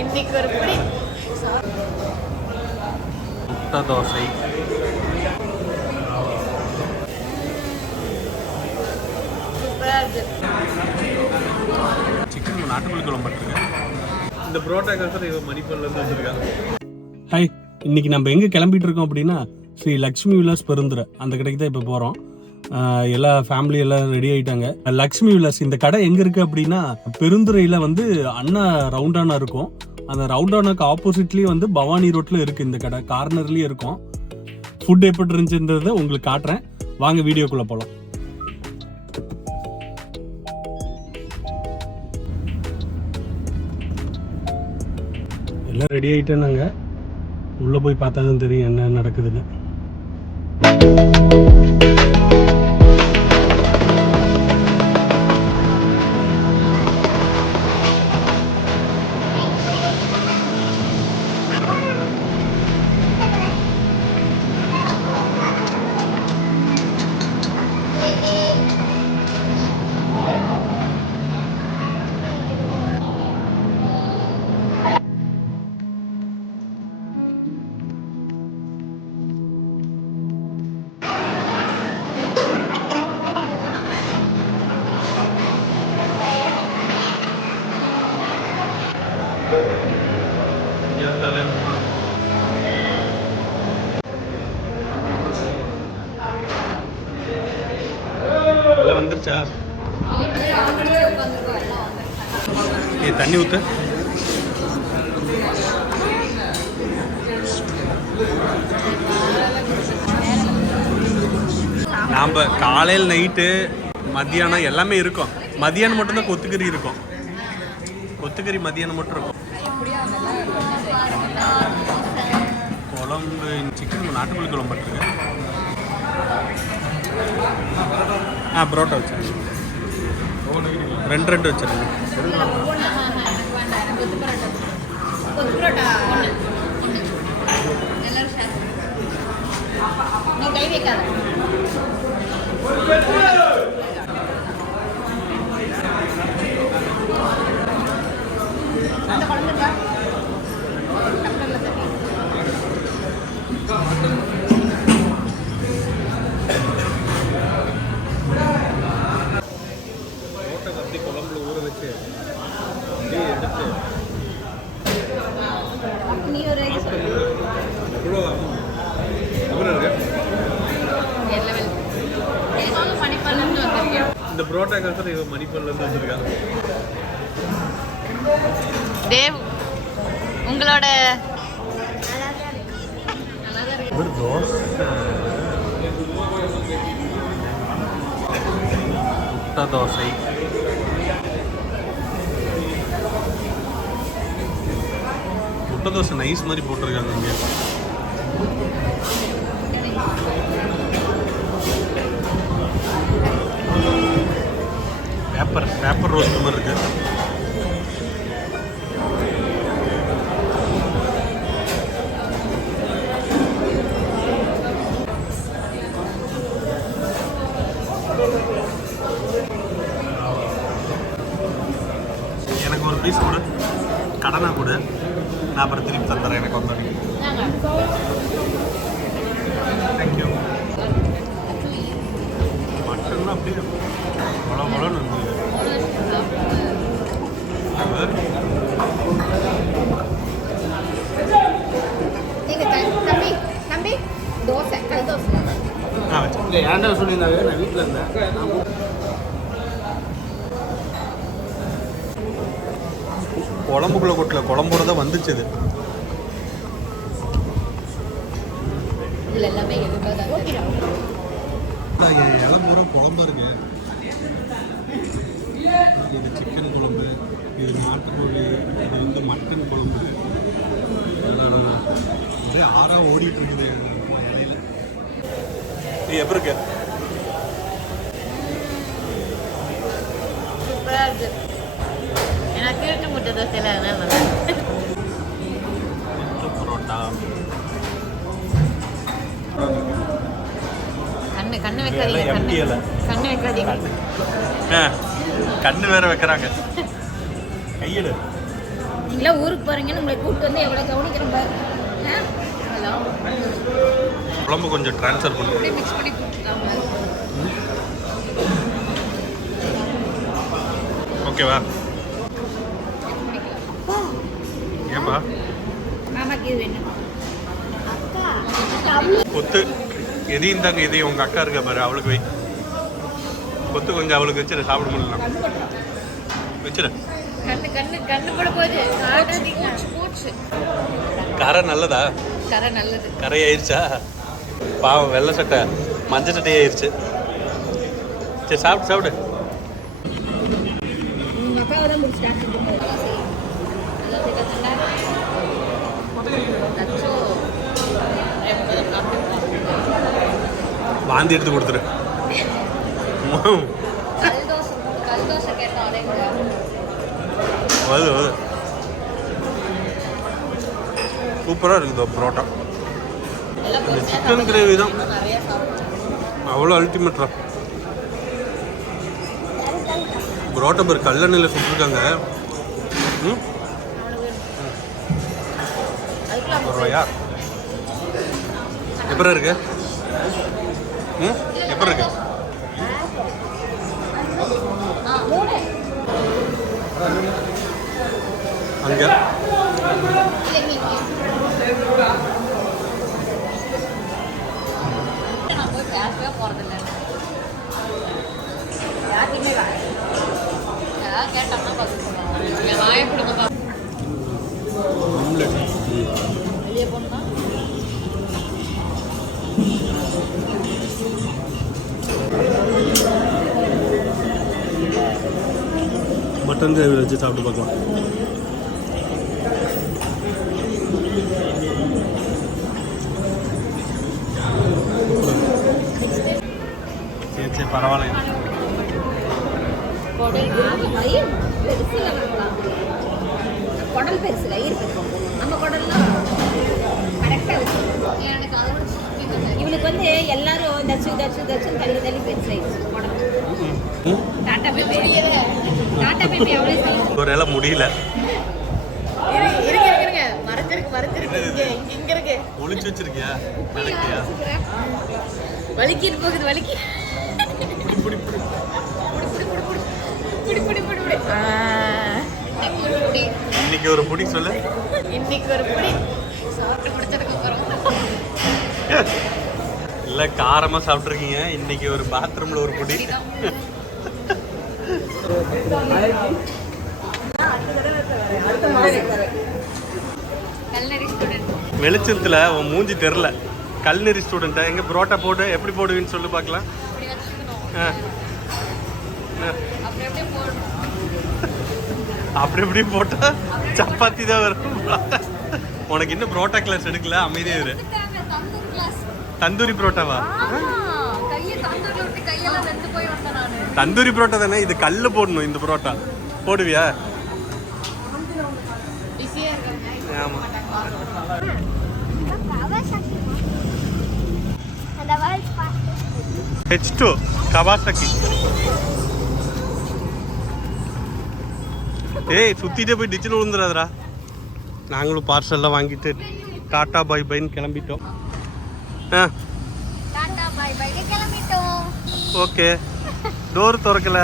இன்னைக்கு ஒரு புடி முட்டை தோசை, சிக்கன் நாட்டுக்கோழி குழம்பு போட்டிருக்கேன். இந்த புரோட்டா கல்சர் இவன் மணிப்பூர்லேருந்து வந்திருக்காங்க. ஹாய், இன்னைக்கு நம்ம எங்கே கிளம்பிட்டு இருக்கோம் அப்படின்னா ஸ்ரீ லக்ஷ்மி விலாஸ் பெருந்துறை அந்த கடைக்கு தான் இப்போ போகிறோம். எல்லா ஃபேமிலி எல்லாம் ரெடி ஆகிட்டாங்க. லக்ஷ்மி விலாஸ் இந்த கடை எங்கே இருக்குது அப்படின்னா பெருந்துறையில் வந்து அண்ணா ரவுண்டானா இருக்கும். அந்த ரவுண்டானாக்கு ஆப்போசிட்லேயே வந்து பவானி ரோட்டில் இருக்குது இந்த கடை. கார்னர்லேயே இருக்கும். ஃபுட் எப்படி இருந்துச்சுன்றதை உங்களுக்கு காட்டுறேன், வாங்க வீடியோக்குள்ளே போகலாம். எல்லாம் ரெடி ஆகிட்டேன். நாங்கள் உள்ளே போய் பார்த்தா தான் தெரியும் என்ன நடக்குதுன்னு. வந்துருச்சா? தண்ணி ஊத்து. நாம் காலையில் நைட்டு மத்தியானம் எல்லாமே இருக்கும். மதியானம் மட்டும்தான் கொத்துக்கறி இருக்கும். கொத்துக்கறி மதியானம் மட்டும் இருக்கும். குழம்பு சிக்கன் நாட்டுக்கோழி குழம்பு போட்டிருக்கேன். புரோட்டா வச்சுருங்க. ரெண்டு வச்சுருங்க. குழம்புல ஊற வச்சு எடுத்து இந்த புரோட்டா கல்சர் இவன் மணிப்பூர்லேருந்து வந்திருக்காங்க. தேவ் உங்களோட முட்டை தோசை, முட்டை தோசை நைஸ் மாதிரி போட்டிருக்காங்க. இங்கே பேப்பர் ரோஸ்ட் மாதிரி இருக்கு. எனக்கு ஒரு பீஸ் கொடு, கடனா கொடு, நான் அப்புறம் திருப்பி தந்துடுறேன். எனக்கு வந்து தேங்க்யூ. மட்டன்லாம் அப்படியே மொளன்னு இருந்தது. ஏன்டா சொல்லியிருந்தாங்க, நான் வீட்டில் இருந்தேன். குழம்புக்குள்ளே கொட்டல, குழம்போட தான் வந்துச்சு. இது இளம்பூரா குழம்பா இருக்கு. இது சிக்கன் குழம்பு, இது நாட்டுக்கோழி, இது வந்து மட்டன் குழம்பு. இதே ஆறா ஓடிட்டு இருக்குது இலையில. இது எப்படி இருக்கு? எனக்கு முட்டை தோசையில் புரோட்டா கண்ணு வைக்காதீங்க, கண்ணு வைக்காதீங்க. கண்ணு வேற வைக்கிறாங்க. கையெடு. நீங்களாம் ஊருக்கு போகிறீங்கன்னு உங்களை கூப்பிட்டு வந்து எவ்வளோ கவனிக்கிறேன் பாரு. ஹலோ, குழம்பு கொஞ்சம் ட்ரான்ஸ்ஃபர் பண்ணு. அப்படியே மிக்ஸ் பண்ணி கொடுத்துருக்காங்க. ஓகேவா? ஏன்பா மாமாக்கு இது வேணும். கொத்து எதையும் தாங்க, எதையும் உங்கள் அக்கா இருக்கா பாரு, அவளுக்கு வை. கொத்து கொஞ்சம் அவளுக்கு வச்சிட, சாப்பிட முடியலாம். வச்சிட. கண்ணு கண்ணு கண்ணு கூட போகுது. போச்சு. கரை நல்லதா? கரை நல்லது. கரை ஆயிடுச்சா? பாவம் வெள்ளை சட்டை மஞ்சள் சட்டை ஆயிடுச்சு. சரி சாப்பிடு சாப்பிடு. உங்கள் அக்காவை தான் முடிச்சுட்டாங்க. வாந்தி எடுத்து கொடுத்துரு. கல்தோசை கேட்டோம். அதே வருது வருது. சூப்பராக இருக்குது பரோட்டா. இந்த சிக்கன் கிரேவி தான் நிறைய சாப்பிடுவோம். அவ்வளோ அல்டிமேட்ரா. பரோட்டா பேர் கல்லெண்ணெயில் சுட்டுருக்காங்க. ம் ரூபாயா எப்படி இருக்கு? ம் எப்படி இருக்கு? அங்கே நான் போய் பேசவே போகிறதில்ல. யாராவது கேட்டோம்னா பார்த்து சொல்லுவாங்க. என் வாயை பிடிங்க. ஆம்லெட். வெளியே போகணும்னா மட்டன் கிரேவி வச்சு சாப்பிட்டு பார்க்கலாம். சரி சரி பரவாயில்ல. குடல் பெருசு, வயிறு பெருசு. நம்ம குடல்லாம் கரெக்டாக வச்சு. எனக்கு அதோட இவளுக்கு வந்து எல்லாரும் தச்சு தச்சு தச்சுன்னு தள்ளி தள்ளி பெருசாயிடுச்சு குடல். டாட்டா பேபி, டாட்டா பேபி அவ்வளோ சைஸ். ஒரு இலை முடியல. இருங்க மறைஞ்சிருக்கு. இங்க இருக்கு. ஒளிச்சு வச்சிருக்கியா? நினைக்கியா? வலிக்கிட்டு போகுது. வலிக்கி புடி புடி புடி. இன்னைக்கு ஒரு புடி சொல்லு. இன்னைக்கு ஒரு புடி சாப்பிட்டு பிடிச்சதுக்கு அப்புறம் இல்லை காரமாக சாப்பிட்ருக்கீங்க. இன்னைக்கு ஒரு பாத்ரூமில் ஒரு புடி. கல்நெறி ஸ்டூடெண்ட். வெளிச்சத்தில் உன் மூஞ்சி தெரில. கல்நெறி ஸ்டூடெண்ட்டை எங்கே புரோட்டா போட்டு எப்படி போடுவீன்னு சொல்லி பார்க்கலாம். இப்படி வச்சுக்கணும். ஆ ஆ. அப்படி அப்படியே போடணும். அப்படி இப்படி போட்டால் சப்பாத்தி தான் வரும். உனக்கு இன்னும் புரோட்டா கிளாஸ் எடுக்கல, அமைதியாக இரு. தந்தூரி கிளாஸ். தந்தூரி புரோட்டாவா? கையை தந்தூரில் விட்டு கையெல்லாம் வெந்து போய் வந்தேன் நான். தந்தூரி புரோட்டா தானே இது? கல் போடணும். இந்த புரோட்டா போடுவியா? பிஸியாக இருக்காங்க. ஆமாம். H2 Kawasaki. ஏய் சுத்திட்டே போய் டிச்சில் விழுந்துடாதரா. நாங்களும் பார்சல்லாம் வாங்கிட்டு டாட்டா பை பைன்னு கிளம்பிட்டோம். டாட்டா பை பை கிளம்பிட்டோம். ஓகே டோர் திறக்கல.